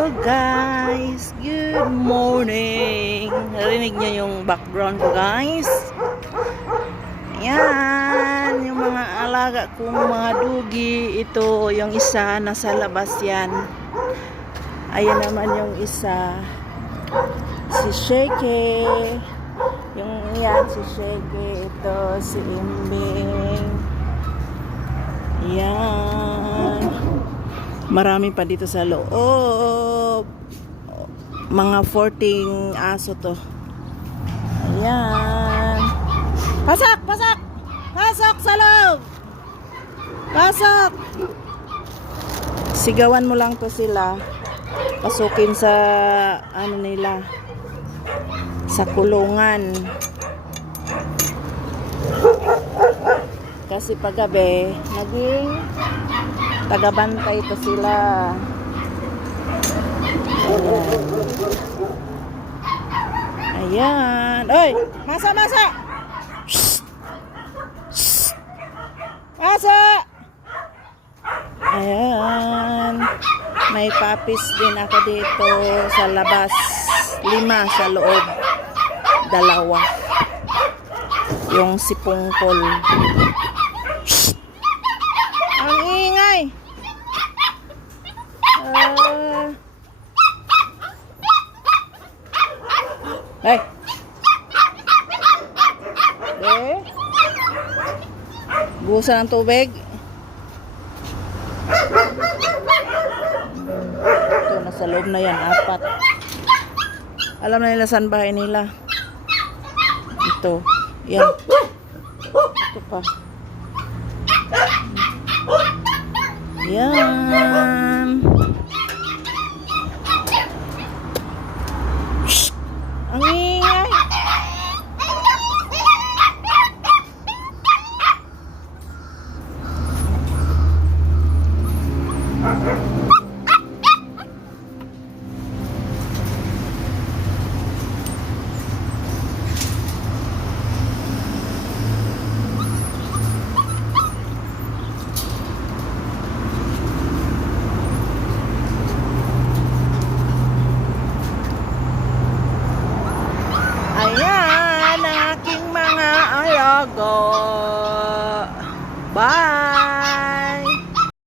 Hello guys, good morning. Narinig niyo yung background ko guys? Yan, yung mga alaga kong mga dugi. Ito, yung isa nasa labas yan. Ayan naman yung isa, si Sheke. Yung yan, si Sheke. Ito, si Imbing. Yan. Marami pa dito sa loob. Mga 14 aso to. Ayan. Pasok! Pasok! Pasok sa loob! Pasok! Sigawan mo lang to sila. Pasukin sa ano nila, sa kulungan. Kasi paggabi naging tagabantay ito sila. Ayan. Oy, masa masa. Shh. Shh. Masa. Ayan. May papis din ako dito sa labas. 5 sa loob. 2. Yung si Pungkol. Shh. Ang ingay. Hey. Buhusan ng tubig. Ito, nasa loob na yan, 4. Alam na nila saan bahay nila. Ito, yan. Ito pa. Yan. Shh. Ang ingay. Ayan ang aking mga alaga.